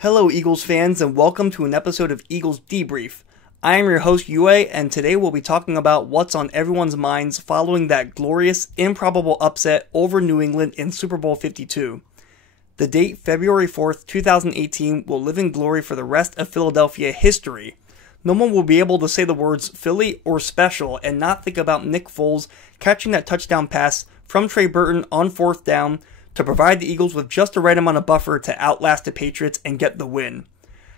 Hello Eagles fans and welcome to an episode of Eagles Debrief. I am your host Yue and today we'll be talking about what's on everyone's minds following that glorious, improbable upset over New England in Super Bowl 52. The date, February 4th, 2018 will live in glory for the rest of Philadelphia history. No one will be able to say the words Philly or special and not think about Nick Foles catching that touchdown pass from Trey Burton on fourth down to provide the Eagles with just the right amount of buffer to outlast the Patriots and get the win.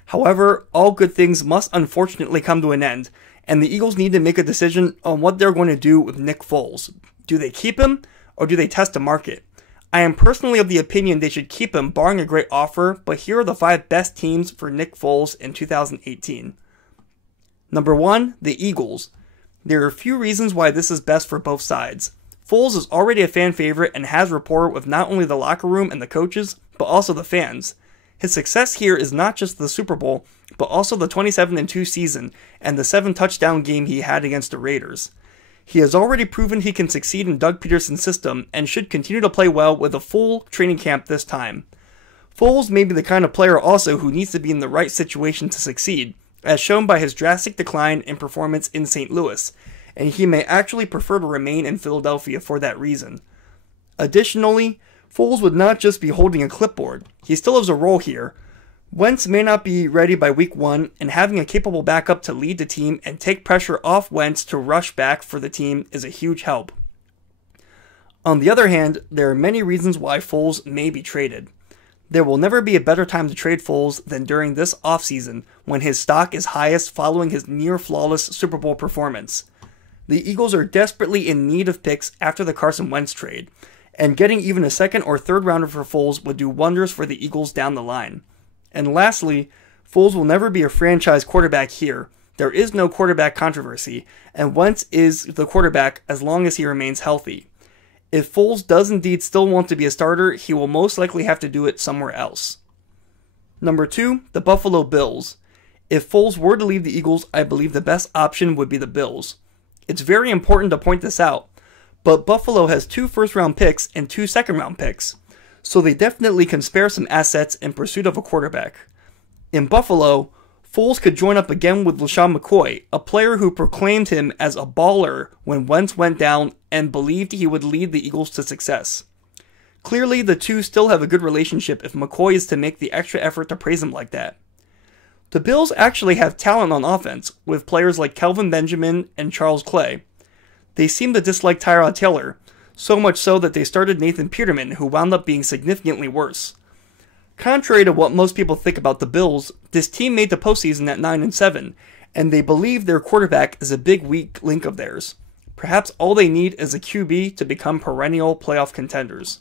However, all good things must unfortunately come to an end, and the Eagles need to make a decision on what they're going to do with Nick Foles. Do they keep him, or do they test the market? I am personally of the opinion they should keep him barring a great offer, but here are the 5 best teams for Nick Foles in 2018. Number 1, the Eagles. There are a few reasons why this is best for both sides. Foles is already a fan favorite and has rapport with not only the locker room and the coaches, but also the fans. His success here is not just the Super Bowl, but also the 27-2 season and the 7-touchdown game he had against the Raiders. He has already proven he can succeed in Doug Peterson's system and should continue to play well with a full training camp this time. Foles may be the kind of player also who needs to be in the right situation to succeed, as shown by his drastic decline in performance in St. Louis, and he may actually prefer to remain in Philadelphia for that reason. Additionally, Foles would not just be holding a clipboard. He still has a role here. Wentz may not be ready by week 1, and having a capable backup to lead the team and take pressure off Wentz to rush back for the team is a huge help. On the other hand, there are many reasons why Foles may be traded. There will never be a better time to trade Foles than during this offseason when his stock is highest following his near-flawless Super Bowl performance. The Eagles are desperately in need of picks after the Carson Wentz trade, and getting even a second or third rounder for Foles would do wonders for the Eagles down the line. And lastly, Foles will never be a franchise quarterback here. There is no quarterback controversy, and Wentz is the quarterback as long as he remains healthy. If Foles does indeed still want to be a starter, he will most likely have to do it somewhere else. Number 2, the Buffalo Bills. If Foles were to leave the Eagles, I believe the best option would be the Bills. It's very important to point this out, but Buffalo has 2 first-round picks and 2 second-round picks, so they definitely can spare some assets in pursuit of a quarterback. In Buffalo, Foles could join up again with LeSean McCoy, a player who proclaimed him as a baller when Wentz went down and believed he would lead the Eagles to success. Clearly, the two still have a good relationship if McCoy is to make the extra effort to praise him like that. The Bills actually have talent on offense, with players like Kelvin Benjamin and Charles Clay. They seem to dislike Tyrod Taylor, so much so that they started Nathan Peterman, who wound up being significantly worse. Contrary to what most people think about the Bills, this team made the postseason at 9-7, and they believe their quarterback is a big weak link of theirs. Perhaps all they need is a QB to become perennial playoff contenders.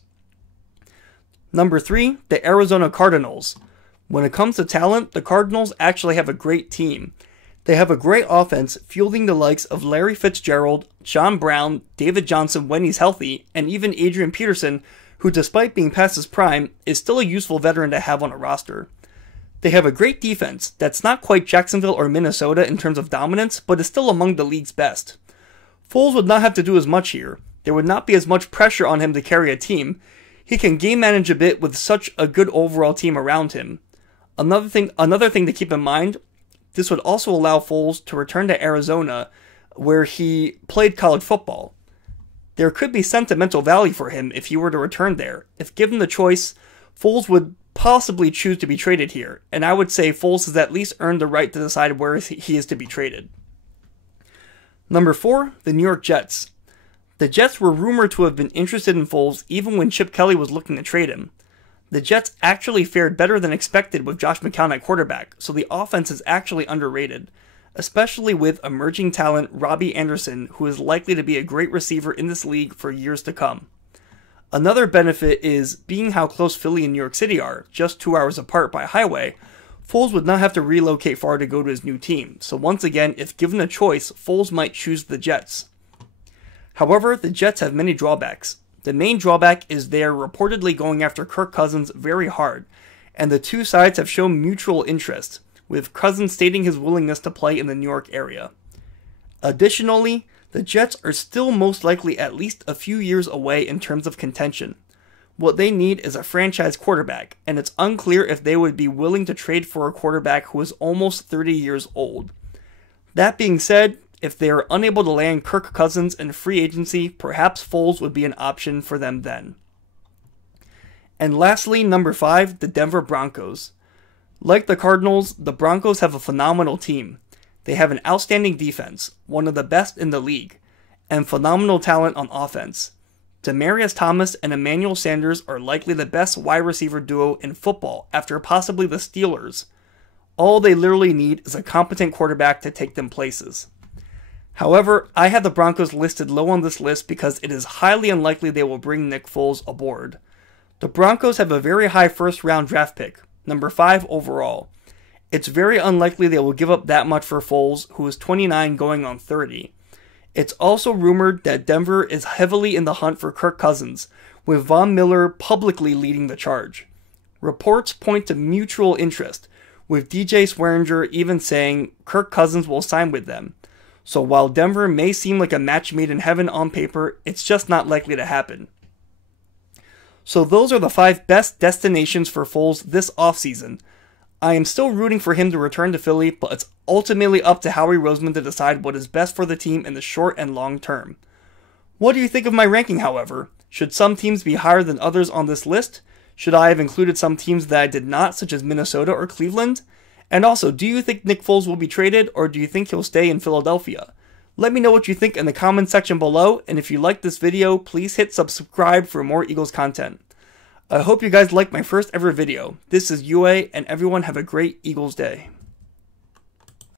Number 3, the Arizona Cardinals. When it comes to talent, the Cardinals actually have a great team. They have a great offense, fielding the likes of Larry Fitzgerald, John Brown, David Johnson when he's healthy, and even Adrian Peterson, who despite being past his prime, is still a useful veteran to have on a roster. They have a great defense that's not quite Jacksonville or Minnesota in terms of dominance, but is still among the league's best. Foles would not have to do as much here. There would not be as much pressure on him to carry a team. He can game manage a bit with such a good overall team around him. Another thing to keep in mind, this would also allow Foles to return to Arizona, where he played college football. There could be sentimental value for him if he were to return there. If given the choice, Foles would possibly choose to be traded here, and I would say Foles has at least earned the right to decide where he is to be traded. Number 4, the New York Jets. The Jets were rumored to have been interested in Foles even when Chip Kelly was looking to trade him. The Jets actually fared better than expected with Josh McCown at quarterback, so the offense is actually underrated, especially with emerging talent Robbie Anderson, who is likely to be a great receiver in this league for years to come. Another benefit is, being how close Philly and New York City are, just 2 hours apart by highway, Foles would not have to relocate far to go to his new team, so once again, if given a choice, Foles might choose the Jets. However, the Jets have many drawbacks. The main drawback is they are reportedly going after Kirk Cousins very hard, and the two sides have shown mutual interest, with Cousins stating his willingness to play in the New York area. Additionally, the Jets are still most likely at least a few years away in terms of contention. What they need is a franchise quarterback, and it's unclear if they would be willing to trade for a quarterback who is almost 30 years old. That being said, if they are unable to land Kirk Cousins in free agency, perhaps Foles would be an option for them then. And lastly, number 5, the Denver Broncos. Like the Cardinals, the Broncos have a phenomenal team. They have an outstanding defense, one of the best in the league, and phenomenal talent on offense. Demaryius Thomas and Emmanuel Sanders are likely the best wide receiver duo in football after possibly the Steelers. All they literally need is a competent quarterback to take them places. However, I have the Broncos listed low on this list because it is highly unlikely they will bring Nick Foles aboard. The Broncos have a very high first-round draft pick, number 5 overall. It's very unlikely they will give up that much for Foles, who is 29 going on 30. It's also rumored that Denver is heavily in the hunt for Kirk Cousins, with Von Miller publicly leading the charge. Reports point to mutual interest, with DJ Swearinger even saying Kirk Cousins will sign with them. So while Denver may seem like a match made in heaven on paper, it's just not likely to happen. So those are the 5 best destinations for Foles this offseason. I am still rooting for him to return to Philly, but it's ultimately up to Howie Roseman to decide what is best for the team in the short and long term. What do you think of my ranking, however? Should some teams be higher than others on this list? Should I have included some teams that I did not, such as Minnesota or Cleveland? And also, do you think Nick Foles will be traded, or do you think he'll stay in Philadelphia? Let me know what you think in the comments section below, and if you liked this video, please hit subscribe for more Eagles content. I hope you guys liked my first ever video. This is UA, and everyone have a great Eagles day.